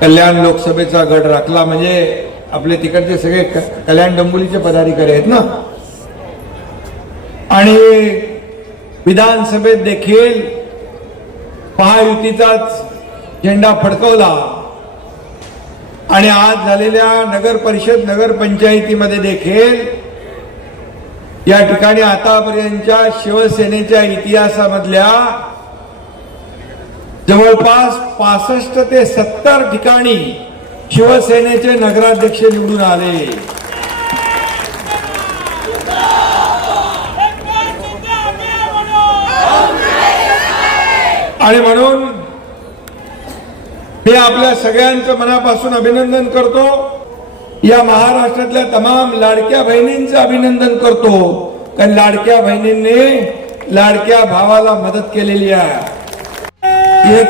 कल्याण लोकसभेचा गट राखला म्हणजे आपले तिकडचे सगळे कल्याण डोंबिवलीचे पदाधिकारी आहेत ना, आणि विधानसभेत देखील महायुतीचाच झेंडा फडकवला आणि आज झालेल्या नगर परिषद नगर पंचायतीमध्ये देखील या ठिकाणी आतापर्यंतच्या शिवसेनेच्या इतिहासामधल्या जवळपास 65 ते 70 ठिकाणी शिवसेनेचे नगराध्यक्ष निवडून आले. आणि म्हणून मी आपल्या सगळ्यांचं मनापासून अभिनंदन करतो. या महाराष्ट्रातल्या तमाम लाडक्या बहिणींचं अभिनंदन करतो, कारण लाडक्या बहिणींनी लाडक्या भावाला मदत केलेली आहे. ये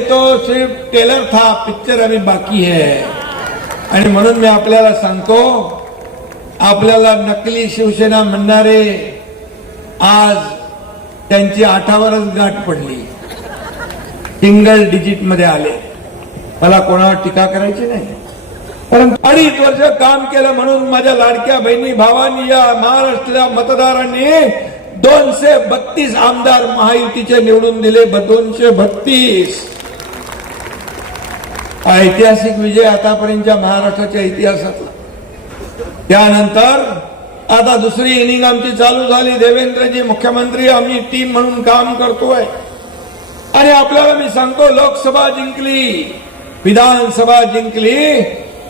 तो सिर्फ ट्रेलर था, पिक्चर अभी बाकी है. आणि म्हणून मी आपल्याला सांगतो, आपल्याला नकली शिवसेना म्हणणारे आज त्यांची 8वरच गाठ पडली, सिंगल डिजिट मध्ये आले. मला कोणावर टीका करायची नाही, परंतु 2.5 वर्ष काम केलं म्हणून माझ्या लाडक्या बहिणी भावांनी, या महाराष्ट्राच्या मतदारांनी 232 आमदार महायुतीचे निवडून दिले. 232 ऐतिहासिक विजय आतापर्यंतच्या महाराष्ट्राच्या इतिहासातला. त्यानंतर आता दुसरी इनिंग आमची चालू झाली. देवेंद्रजी मुख्यमंत्री, आम्ही टीम म्हणून काम करतोय. आणि आपल्याला मी सांगतो, लोकसभा जिंकली, विधानसभा जिंकली,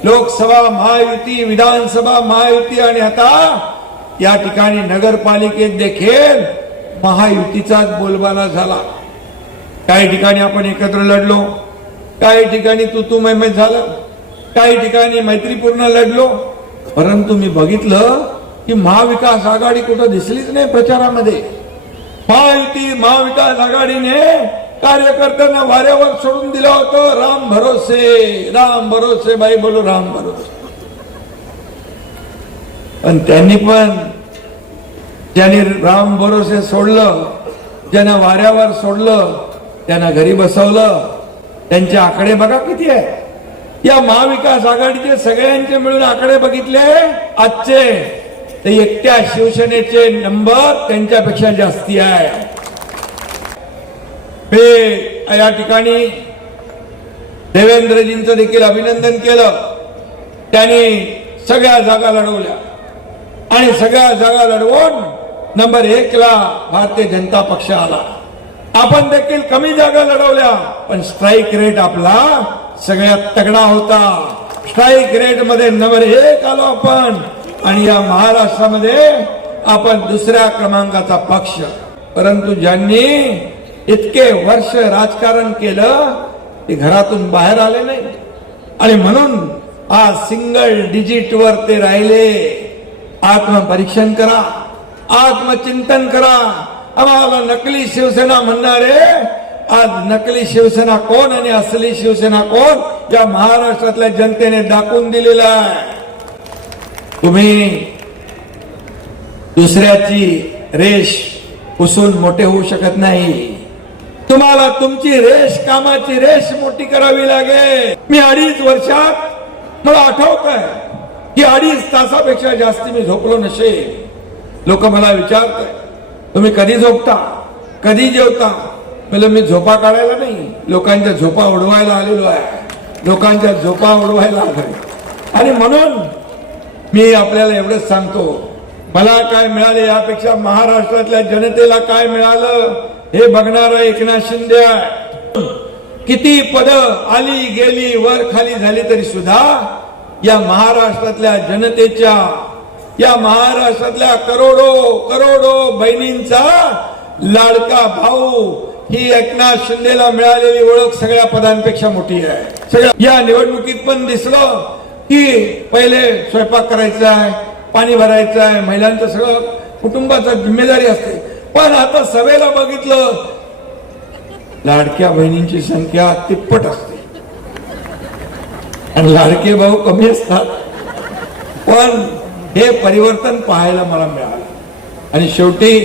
लोकसभा महायुती, विधानसभा महायुती, आणि आता या ठिकाणी नगरपालिकेत देखील महायुतीचाच बोलबाला झाला. काही ठिकाणी आपण एकत्र लढलो, काही ठिकाणी तू मैमै झालं, काही ठिकाणी मैत्रीपूर्ण लढलो. परंतु मी बघितलं की महाविकास आघाडी कुठं दिसलीच नाही प्रचारामध्ये. महायुती महाविकास आघाडीने कार्यकर्त्यांना वाऱ्यावर सोडून दिलं होतं. राम भरोसे बाई बोलो, राम भरोसे. पण त्यांनी पण, ज्यांनी राम भरोसे सोडलं, ज्यांना वाऱ्यावर सोडलं, त्यांना घरी बसवलं. त्यांचे आकडे बघा किती आहे. या महाविकास आघाडीचे सगळ्यांचे मिळून आकडे बघितले आजचे, तर एकट्या शिवसेनेचे नंबर त्यांच्यापेक्षा जास्ती आहे. मी या ठिकाणी देवेंद्रजींचं देखील अभिनंदन केलं. त्यांनी सगळ्या जागा लढवल्या आणि सगळ्या जागा लढवून नंबर 1 ला भारतीय जनता पक्ष आला. आपण देखील कमी जागा लढवल्या, पण स्ट्राईक रेट आपला सगळ्यात तगडा होता. स्ट्राईक रेट मध्ये नंबर 1 आलो आपण, आणि या महाराष्ट्रामध्ये आपण 2ऱ्या क्रमांकाचा पक्ष. परंतु ज्यांनी इतके वर्ष राजकारण केलं ते घरातून बाहेर आले नाही, आणि म्हणून आज सिंगल डिजिट वर ते राहिले. आत्मपरीक्षण करा, आत्मचिंतन करा. आम्हाला नकली शिवसेना म्हणणारे, आज नकली शिवसेना कोण आणि असली शिवसेना कोण या महाराष्ट्रातल्या जनतेने दाखवून दिलेला आहे. तुम्ही दुसऱ्याची रेष पुसून मोठे होऊ शकत नाही. तुम्हाला तुमची रेष, कामाची रेष मोठी करावी लागेल. मी 2.5 वर्षात, मला आठवत आहे की 2.5 तासापेक्षा जास्ती मी झोपलो नसेल. लोक मला विचारतात, तुम्ही कधी झोपता, कधी जेवता? म्हणजे मी झोपा काढायला नाही, लोकांच्या झोपा उडवायला आलेलो आहे. लोकांच्या झोपा उडवायला आलोय. आणि म्हणून मी आपल्याला एवढंच सांगतो, मला काय मिळाले यापेक्षा महाराष्ट्रातल्या जनतेला काय मिळालं हे बघणारा एकनाथ शिंदे आहे. किती पद आली गेली, वर खाली झाली, तरी सुद्धा या महाराष्ट्रातल्या जनतेच्या, या महाराष्ट्रातल्या करोडो बहिणींचा लाडका भाऊ ही एकनाथ शिंदेला मिळालेली ओळख सगळ्या पदांपेक्षा मोठी आहे. सगळ्या या निवडणुकीत पण दिसलं की पहिले स्वयंपाक करायचा आहे, पाणी भरायचं आहे, महिलांचं सगळं कुटुंबाची जिम्मेदारी असते. पण आता सभेला बघितलं, लाडक्या बहिणींची संख्या तिप्पट असते आणि लाडके भाऊ कमी असतात. पण हे परिवर्तन पाहायला मला मिळालं. आणि शेवटी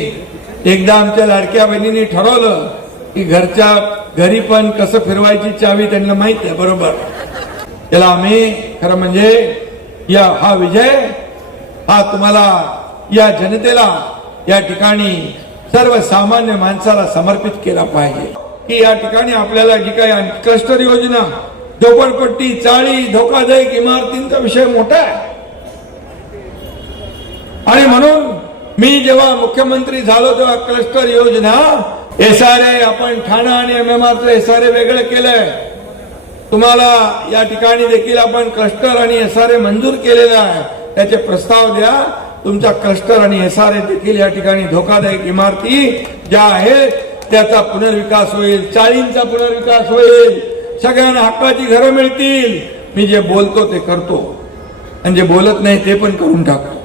एकदा आमच्या लाडक्या बहिणींनी ठरवलं की घरी पण कसं फिरवायची चावी त्यांना माहित आहे बरोबर. त्याला आम्ही खरं म्हणजे हा विजय हा तुम्हाला या जनतेला या ठिकाणी सर्वसामान्य माणसाला समर्पित केला पाहिजे की या ठिकाणी आपल्याला जी काही क्लस्टर योजना, झोपडपट्टी, चाळी, धोकादायक इमारतींचा विषय मोठा आहे. आणि म्हणून मी जेव्हा मुख्यमंत्री झालो तेव्हा क्लस्टर योजना SRA आपण ठाणा आणि MMRचं SRA वेगळं केलंय. तुम्हाला या ठिकाणी देखील आपण क्लस्टर आणि SRA मंजूर केलेला आहे. त्याचे प्रस्ताव द्या. तुमचा क्लस्टर आणि SRA देखील या ठिकाणी धोकादायक इमारती ज्या आहेत त्याचा पुनर्विकास होईल, चाळींचा पुनर्विकास होईल, सगळ्यांना हक्काची घरं मिळतील. मी जे बोलतो ते करतो आणि जे बोलत नाही ते पण करून टाकतो.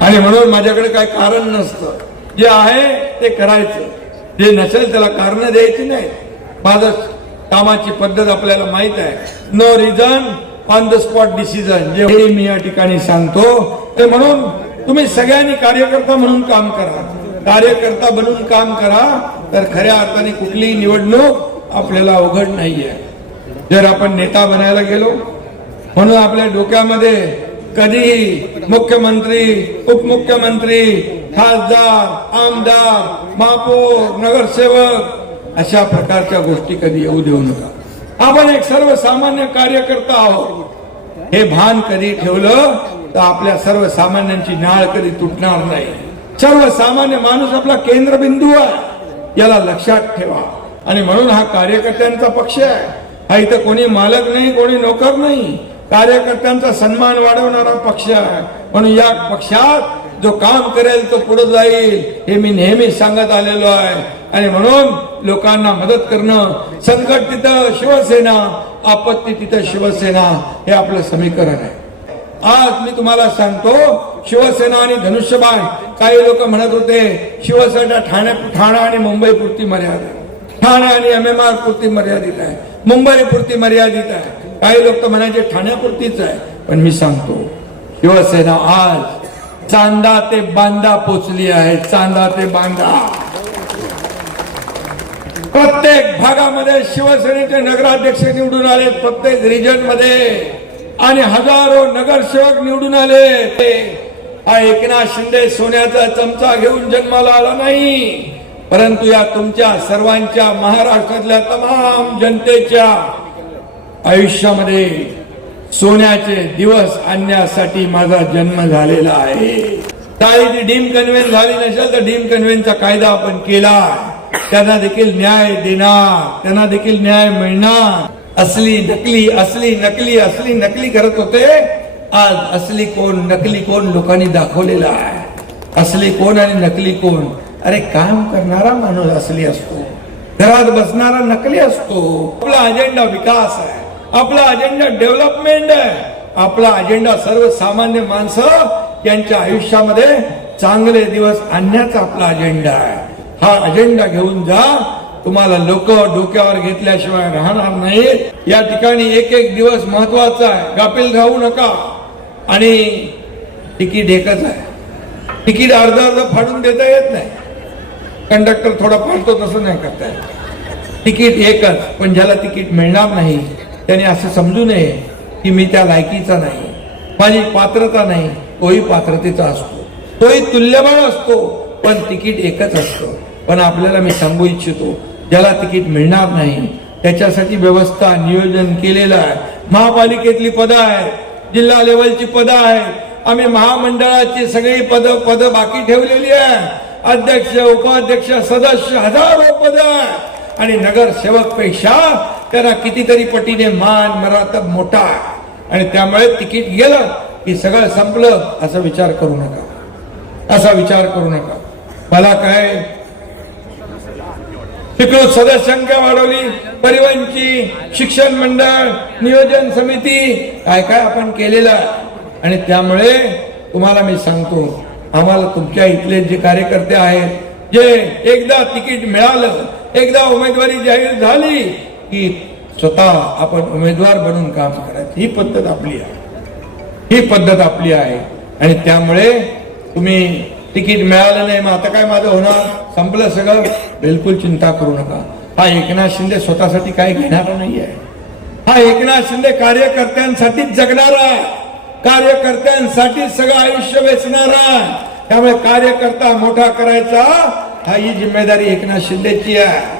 आणि म्हणून माझ्याकडे काही कारण नसतं. जे आहे ते करायचं, जे नसेल त्याला कारण द्यायची नाही. माझं कामाची पद्धत आपल्याला माहित आहे. No reason on the spot decision जे मी या ठिकाणी सांगतो ते. म्हणून तुम्ही सगळ्यांनी कार्यकर्ता म्हणून काम करा, कार्यकर्ता बनून काम करा, तर खऱ्या अर्थाने कुठलीही निवडणूक आपल्याला अवघड नाहीये. जर आपण नेता बनायला गेलो म्हणून आपल्या डोक्यामध्ये कधी मुख्यमंत्री, उपमुख्यमंत्री, खासदार, आमदार, महापौर, नगरसेवक अशा प्रकारच्या गोष्टी कधी येऊ देऊ नका. आपण एक सर्वसामान्य कार्यकर्ता आहोत हे भान कधी ठेवलं तर आपल्या सर्वसामान्यांची नाळ कधी तुटणार नाही. सर्वसामान्य माणूस आपला केंद्रबिंदू आहे, याला लक्षात ठेवा. आणि म्हणून हा कार्यकर्त्यांचा पक्ष आहे. हा इथं कोणी मालक नाही, कोणी नोकर नाही, कार्यकर्त्यांचा सन्मान वाढवणारा पक्ष आहे. म्हणून या पक्षात जो काम करेल तो पुढे जाईल हे मी नेहमी सांगत आलेलो आहे. आणि म्हणून लोकांना मदत करणं, संकट तिथं शिवसेना, आपत्ती तिथं शिवसेना, हे आपलं समीकरण आहे. आज मी तुम्हाला सांगतो शिवसेना आणि धनुष्यबाण. काही लोक म्हणत होते शिवसेना ठाणा आणि मुंबई पुरती मर्यादित, ठाणा आणि MMR पुरती मर्यादित आहे, मुंबई पुरती मर्यादित आहे. काही लोक तर म्हणायचे ठाण्यापुरतीच आहे. पण मी सांगतो शिवसेना आज चांदा ते बांदा पोचली आहे. चांदा ते बांदा प्रत्येक भागामध्ये शिवसेनेचे नगराध्यक्ष निवडून आले, प्रत्येक रिजन मध्ये, आणि हजारो नगरसेवक निवडून आले. हा एकनाथ शिंदे सोन्याचा चमचा घेऊन जन्माला आला नाही, परंतु या तुमच्या सर्वांच्या महाराष्ट्रातल्या तमाम जनतेच्या आयुष्यामध्ये सोन्याचे दिवस आणण्यासाठी माझा जन्म झालेला आहे. काही ती डीम कन्व्हेन्स झाली नसेल तर डीम कन्व्हेन्सचा कायदा आपण केला. त्यांना देखील न्याय देणार, त्यांना देखील न्याय मिळणार. असली नकली, असली नकली, असली नकली करत होते. आज असली कोण नकली कोण लोकांनी दाखवलेला आहे. असली कोण आणि नकली कोण. अरे काम करणारा माणूस असली असतो, घरात बसणारा नकली असतो. आपला अजेंडा विकास आहे, आपला अजेंडा डेव्हलपमेंट आहे, आपला अजेंडा सर्वसामान्य माणसं यांच्या आयुष्यामध्ये चांगले दिवस आणण्याचा आपला अजेंडा आहे. हा अजेंडा घेऊन जा. तुम्हाला लोक डोक्यावर घेतल्याशिवाय राहणार नाहीत. या ठिकाणी एक एक दिवस महत्वाचा आहे, गाफील राहू नका. आणि तिकीट एकच आहे, तिकीट अर्ध अर्ध फाडून देता येत नाही. कंडक्टर थोडा फाडतो तसं नाही करता येत. तिकीट एकच. पण ज्याला तिकीट मिळणार नाही त्याने असं समजू नये की मी त्या लायकीचा नाही, माझी पात्रता नाही. तोही पात्रतेचा असतो, तोही तुल्यबळ असतो, पण तिकीट एकच असतं. पण आपल्याला मी सांगू इच्छितो ज्याला तिकीट मिळणार नाही त्याच्यासाठी व्यवस्था नियोजन केलेलं आहे. महापालिकेतली पदं आहेत, जिल्हा लेवलची पदं आहेत, आम्ही महामंडळाची सगळी पद बाकी ठेवलेली आहे. अध्यक्ष, उपाध्यक्ष, सदस्य, हजारो पद आहेत. आणि नगरसेवक पेक्षा त्यांना कितीतरी पटीने मान मरातब मोठा आहे. आणि त्यामुळे तिकीट गेलं की सगळं संपलं असा विचार करू नका, असा विचार करू नका. मला काय तिकडून सदस्यसंख्या वाढवली, परिवहनची, शिक्षण मंडळ, नियोजन समिती, काय काय आपण केलेलं आहे. आणि त्यामुळे तुम्हाला मी सांगतो आम्हाला तुमच्या इथले जे कार्यकर्ते आहेत, जे एकदा तिकीट मिळालं, एकदा उमेदवारी जाहीर झाली की स्वतः आपण उमेदवार बनून काम करायचं. ही पद्धत आपली आहे, ही पद्धत आपली आहे. आणि त्यामुळे तुम्ही तिकीट मिळालं नाही मग आता काय माझं होणार, संपलं सगळं, बिलकुल चिंता करू नका. हा एकनाथ शिंदे स्वतःसाठी काय घेणारा नाहीये. हा एकनाथ शिंदे कार्यकर्त्यांसाठीच जगणारा, कार्यकर्त्यांसाठी सगळं आयुष्य वेचणारा. त्यामुळे कार्यकर्ता मोठा करायचा, हा ही जिम्मेदारी एकनाथ शिंदेची आहे.